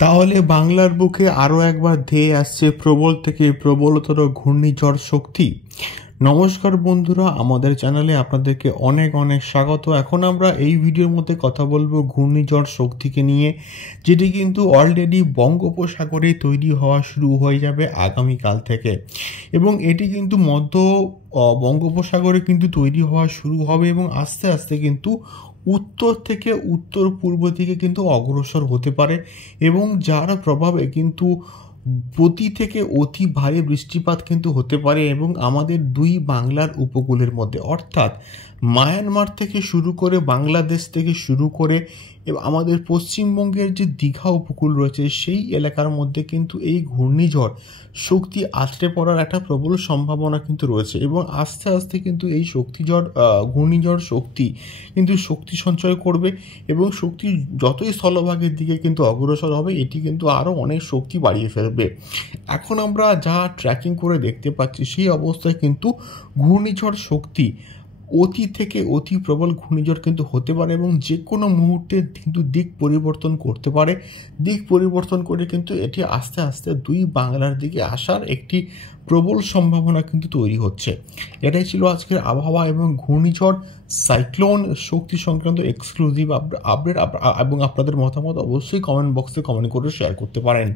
তাহলে বাংলার বুকে আরও একবার ধেয়ে আসছে প্রবল থেকে প্রবলতর ঘূর্ণিঝড় শক্তি। নমস্কার বন্ধুরা, আমাদের চ্যানেলে আপনাদেরকে অনেক অনেক স্বাগত। এখন আমরা এই ভিডিওর মধ্যে কথা বলবো ঘূর্ণিঝড় শক্তিকে নিয়ে, যেটি কিন্তু অলরেডি বঙ্গোপসাগরে তৈরি হওয়া শুরু হয়ে যাবে আগামীকাল থেকে, এবং এটি কিন্তু মধ্য বঙ্গোপসাগরে কিন্তু তৈরি হওয়া শুরু হবে এবং আস্তে আস্তে কিন্তু উত্তর থেকে উত্তর পূর্ব দিকে কিন্তু অগ্রসর হতে পারে, এবং যার প্রভাবে কিন্তু অতি থেকে অতি ভারী বৃষ্টিপাত কিন্তু হতে পারে এবং আমাদের দুই বাংলার উপকূলের মধ্যে, অর্থাৎ মায়ানমার থেকে শুরু করে বাংলাদেশ থেকে শুরু করে এবং আমাদের পশ্চিমবঙ্গের যে দীঘা উপকূল রয়েছে সেই এলাকার মধ্যে কিন্তু এই ঘূর্ণিঝড় শক্তি আছড়ে পড়ার একটা প্রবল সম্ভাবনা কিন্তু রয়েছে, এবং আস্তে আস্তে কিন্তু এই ঘূর্ণিঝড় শক্তি কিন্তু শক্তি সঞ্চয় করবে এবং শক্তি যতই স্থলভাগের দিকে কিন্তু অগ্রসর হবে এটি কিন্তু আরও অনেক শক্তি বাড়িয়ে ফেলবে। এখন আমরা যা ট্র্যাকিং করে দেখতে পাচ্ছি সেই অবস্থায় কিন্তু ঘূর্ণিঝড় শক্তি অতি থেকে অতি প্রবল ঘূর্ণিঝড় কিন্তু হতে পারে এবং যে কোনো মুহূর্তে কিন্তু দিক পরিবর্তন করতে পারে। দিক পরিবর্তন করে কিন্তু এটি আস্তে আস্তে দুই বাংলার দিকে আসার একটি প্রবল সম্ভাবনা কিন্তু তৈরি হচ্ছে। এটাই ছিল আজকের আবহাওয়া এবং ঘূর্ণিঝড় সাইক্লোন শক্তি সংক্রান্ত এক্সক্লুসিভ আপডেট, এবং আপনাদের মতামত অবশ্যই কমেন্ট বক্সে কমেন্ট করে শেয়ার করতে পারেন।